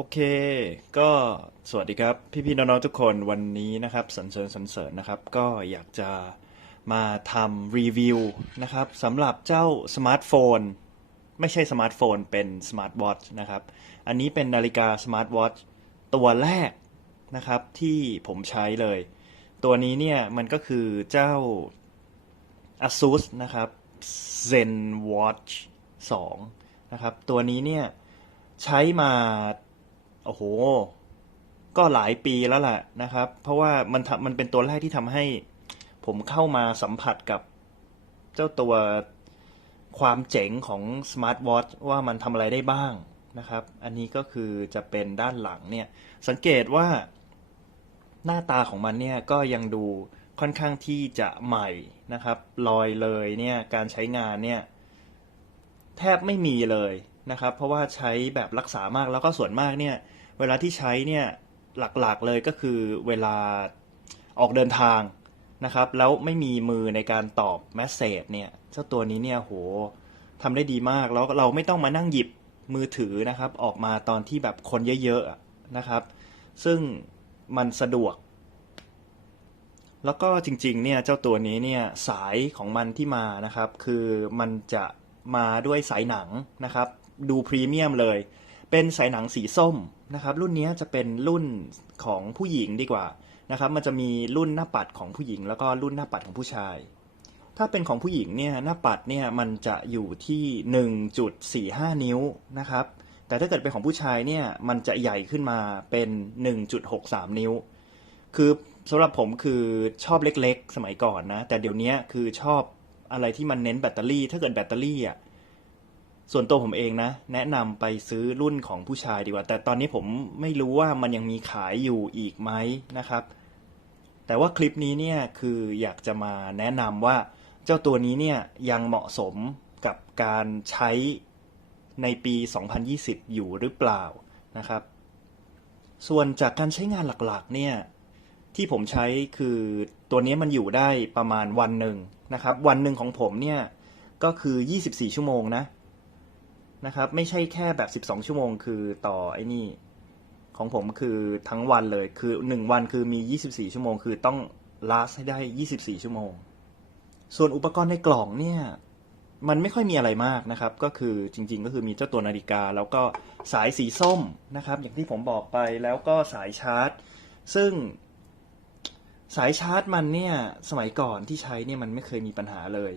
โอเค ก็สวัสดีครับ พี่ๆน้องๆทุกคนวันนี้นะครับสันเสริญสันเสริญนะครับ ก็อยากจะมาทำรีวิวนะครับสำหรับเจ้าสมาร์ทโฟน ไม่ใช่สมาร์ทโฟนเป็นสมาร์ทวอทช์นะครับ อันนี้เป็นนาฬิกาสมาร์ทวอทช์ตัวแรกนะครับที่ผมใช้เลย ตัวนี้เนี่ยมันก็คือเจ้า ASUS นะครับ Zen Watch 2 นะครับ ตัวนี้เนี่ยใช้มา โอ้โห ก็หลายปีแล้วแหละนะครับ เพราะว่ามันมันเป็นตัวแรกที่ทำให้ผมเข้ามาสัมผัสกับเจ้าตัวความเจ๋งของสมาร์ทวอทว่ามันทำอะไรได้บ้างนะครับ อันนี้ก็คือจะเป็นด้านหลังเนี่ย สังเกตว่าหน้าตาของมันเนี่ยก็ยังดูค่อนข้างที่จะใหม่นะครับลอยเลยเนี่ยการใช้งานเนี่ยแทบไม่มีเลยนะครับ เพราะว่าใช้แบบรักษามากแล้วก็ส่วนมากเนี่ย เวลาที่ใช้เนี่ยหลักๆเลยก็คือเวลาออกเดินทางนะครับ แล้วไม่มีมือในการตอบแมสเซจเนี่ยเจ้าตัวนี้เนี่ยโหทำได้ดีมากแล้วเราไม่ต้องมานั่งหยิบมือถือนะครับ ออกมาตอนที่แบบคนเยอะๆนะครับ ซึ่งมันสะดวก แล้วก็จริงๆเนี่ยเจ้าตัวนี้เนี่ยสายของมันที่มานะครับ คือมันจะมาด้วยสายหนังนะครับ ดูพรีเมียมเลย เป็นสายหนังสีส้มนะครับ รุ่นนี้จะเป็นรุ่นของผู้หญิงดีกว่านะครับ มันจะมีรุ่นหน้าปัดของผู้หญิง แล้วก็รุ่นหน้าปัดของผู้ชาย ถ้าเป็นของผู้หญิงเนี่ยหน้าปัดเนี่ยมันจะอยู่ที่ 1.45 นิ้วนะครับ แต่ถ้าเกิดเป็นของผู้ชายเนี่ยมันจะใหญ่ขึ้นมาเป็น 1.63 นิ้ว คือสำหรับผมคือชอบเล็กๆ สมัยก่อนนะ แต่เดี๋ยวนี้คือชอบอะไรที่มันเน้นแบตเตอรี่ ถ้าเกิดแบตเตอรี่อะ ส่วนตัวผมเองนะ แนะนำไปซื้อรุ่นของผู้ชายดีกว่า แต่ตอนนี้ผมไม่รู้ว่ามันยังมีขายอยู่อีกไหมนะครับ แต่ว่าคลิปนี้เนี่ยคืออยากจะมาแนะนำว่าเจ้าตัวนี้เนี่ยยังเหมาะสมกับการใช้ในปี 2020 อยู่หรือเปล่านะครับ ส่วนจากการใช้งานหลักๆเนี่ยที่ผมใช้คือตัวนี้มันอยู่ได้ประมาณวันหนึ่งนะครับ วันหนึ่งของผมเนี่ยก็คือ 24 ชั่วโมงนะ นะครับ ไม่ใช่แค่แบบ 12 ชั่วโมงคือต่อไอ้นี่ ของผมคือทั้งวันเลยคือ 1 วันคือมี 24 ชั่วโมง คือต้อง last ให้ได้ 24 ชั่วโมง ส่วนอุปกรณ์ในกล่องเนี่ย มันไม่ค่อยมีอะไรมากนะครับ ก็คือจริง ๆ ก็คือมีเจ้าตัวนาฬิกา แล้วก็สายสีส้มนะครับ อย่างที่ผมบอกไปแล้วก็สายชาร์จ ซึ่งสายชาร์จมันเนี่ยสมัยก่อนที่ใช้เนี่ยมันไม่เคยมีปัญหาเลย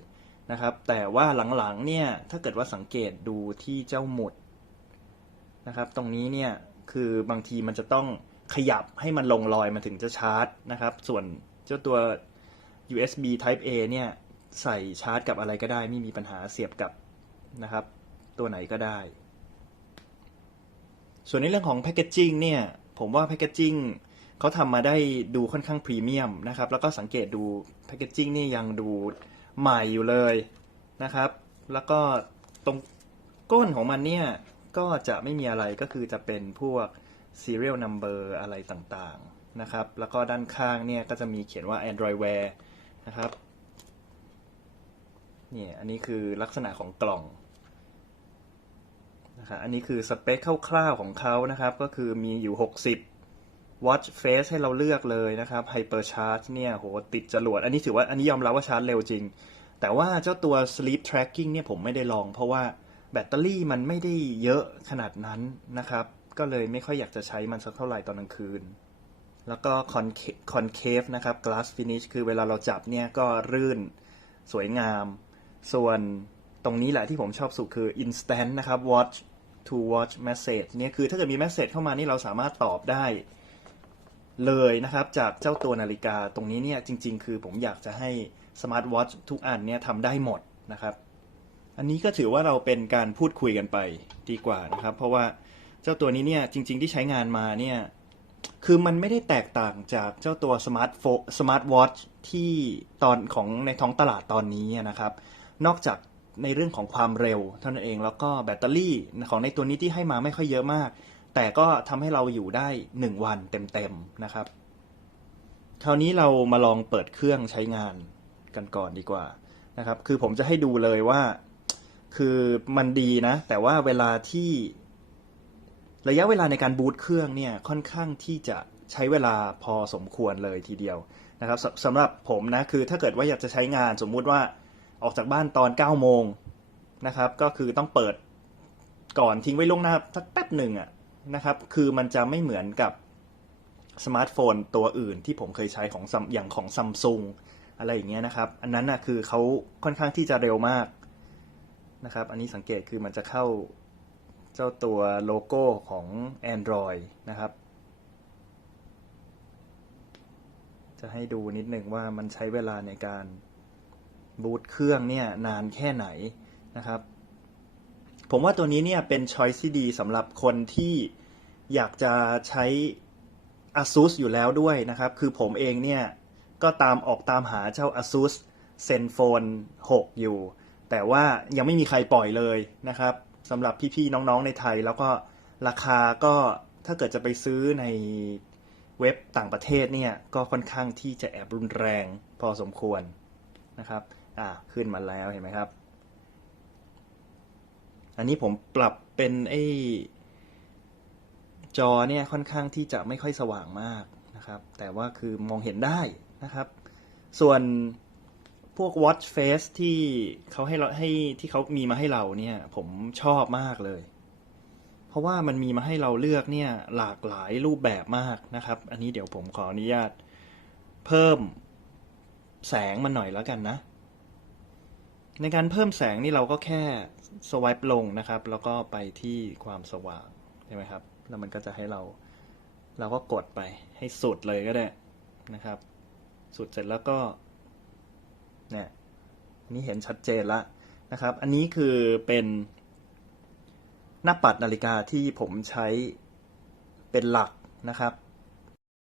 นะครับ แต่ว่าหลังๆเนี่ยถ้าเกิดว่าสังเกตดูที่เจ้าหมุดนะครับ ตรงนี้เนี่ยคือบางทีมันจะต้องขยับให้มันลงรอยมันถึงจะชาร์จนะครับ ส่วนเจ้าตัว USB Type A เนี่ยใส่ชาร์จกับอะไรก็ได้ ไม่มีปัญหาเสียบกับนะครับ ตัวไหนก็ได้ ส่วนในเรื่องของแพ c เกจจิ้งเนี่ยผมว่าแพ c เกจจิ้งเขาทำมาได้ดูค่อนข้างพรีเมียมนะครับ แล้วก็สังเกตดูแพ c เกจจิ้งนี่ยังดู ใหม่อยู่เลยนะครับ แล้วก็ตรงก้นของมันเนี่ย ก็จะไม่มีอะไรก็คือจะเป็นพวก serial number อะไรต่างๆนะครับ แล้วก็ด้านข้างเนี่ยก็จะมีเขียนว่า Android Wear นะครับเนี่ยอันนี้คือลักษณะของกล่องนะครับอันนี้คือสเปคคร่าวๆของเขานะครับ ก็คือมีอยู่ 60 watch face ให้เราเลือกเลยนะครับ hyper charge เนี่ยโหติดจรวด อันนี้ถือว่าอันนี้ยอมรับว่าชาร์จเร็วจริง แต่ว่าเจ้าตัว sleep tracking เนี่ยผมไม่ได้ลอง เพราะว่าแบตเตอรี่มันไม่ได้เยอะขนาดนั้นนะครับ ก็เลยไม่ค่อยอยากจะใช้มันสักเท่าไหร่ตอนกลางคืน แล้วก็ concave นะครับ glass finish คือเวลาเราจับเนี่ยก็รื่นสวยงาม ส่วนตรงนี้แหละที่ผมชอบสุดคือ instant นะครับ watch to watch message เนี่ยคือถ้าเกิดมี message เข้ามานี่เราสามารถตอบได้ เลยนะครับ จากเจ้าตัวนาฬิกาตรงนี้เนี่ยจริง ๆ คือผมอยากจะให้ smart watch ทุกอันเนี่ยทำได้หมดนะครับ อันนี้ก็ถือว่าเราเป็นการพูดคุยกันไปดีกว่านะครับ เพราะว่าเจ้าตัวนี้เนี่ยจริง ๆ ที่ใช้งานมาเนี่ยคือมันไม่ได้แตกต่างจากเจ้าตัวสมาร์ทโฟสมาร์ทวอทที่ตอนของในท้องตลาดตอนนี้นะครับ นอกจากในเรื่องของความเร็วเท่านั้นเองแล้วก็แบตเตอรี่ของในตัวนี้ที่ให้มาไม่ค่อยเยอะมาก แต่ก็ทำให้เราอยู่ได้ 1 วันเต็มๆนะครับ คราวนี้เรามาลองเปิดเครื่องใช้งานกันก่อนดีกว่านะครับ คือผมจะให้ดูเลยว่า คือมันดีนะ แต่ว่าเวลาที่ระยะเวลาในการบูตเครื่องเนี่ยค่อนข้างที่จะใช้เวลาพอสมควรเลยทีเดียวนะครับสสำหรับผมนะคือถ้าเกิดว่าอยากจะใช้งานสมมุติว่าออกจากบ้านตอน9โมงนะครับ ก็คือต้องเปิดก่อนทิ้งไว้ล่วงหน้าสักแป๊บหนึ่งอะ นะครับ คือมันจะไม่เหมือนกับสมาร์ทโฟนตัวอื่นที่ผมเคยใช้ของอย่างของซัมซุงอะไรอย่างเงี้ยนะครับ อันนั้นนะคือเขาค่อนข้างที่จะเร็วมากนะครับ อันนี้สังเกตคือมันจะเข้าเจ้าตัวโลโก้ของ Android นะครับ จะให้ดูนิดหนึ่งว่ามันใช้เวลาในการบูตเครื่องเนี่ยนานแค่ไหนนะครับ ผมว่าตัวนี้เนี่ยเป็นช้อยที่ดีสำหรับคนที่อยากจะใช้ ASUS อยู่แล้วด้วยนะครับ คือผมเองเนี่ย ก็ตามออกตามหาเจ้า ASUS ZenFone 6 อยู่ แต่ว่ายังไม่มีใครปล่อยเลยนะครับสำหรับพี่ๆน้องๆในไทย แล้วก็ราคาก็ถ้าเกิดจะไปซื้อในเว็บต่างประเทศเนี่ย ก็ค่อนข้างที่จะแอบรุนแรงพอสมควรนะครับ อ่า ขึ้นมาแล้วเห็นไหมครับ อันนี้ผมปรับเป็นไอ้จอเนี่ยค่อนข้างที่จะไม่ค่อยสว่างมากนะครับ แต่ว่าคือมองเห็นได้นะครับ ส่วนพวก watch face ที่เขาให้เราให้ที่เขามีมาให้เราเนี่ย ผมชอบมากเลย เพราะว่ามันมีมาให้เราเลือกเนี่ยหลากหลายรูปแบบมากนะครับ อันนี้เดี๋ยวผมขออนุญาตเพิ่มแสงมันหน่อยแล้วกันนะ ในการเพิ่มแสงนี่เราก็แค่สว i ปลงนะครับ แล้วก็ไปที่ความสว่างใช่ไหมครับ แล้วมันก็จะให้เราเราก็กดไปให้สุดเลยก็ได้นะครับ สุดเสร็จแล้วก็เนี่ยนนี้เห็นชัดเจนล้วนะครับ อันนี้คือเป็นหน้าปัดนาฬิกาที่ผมใช้เป็นหลักนะครับ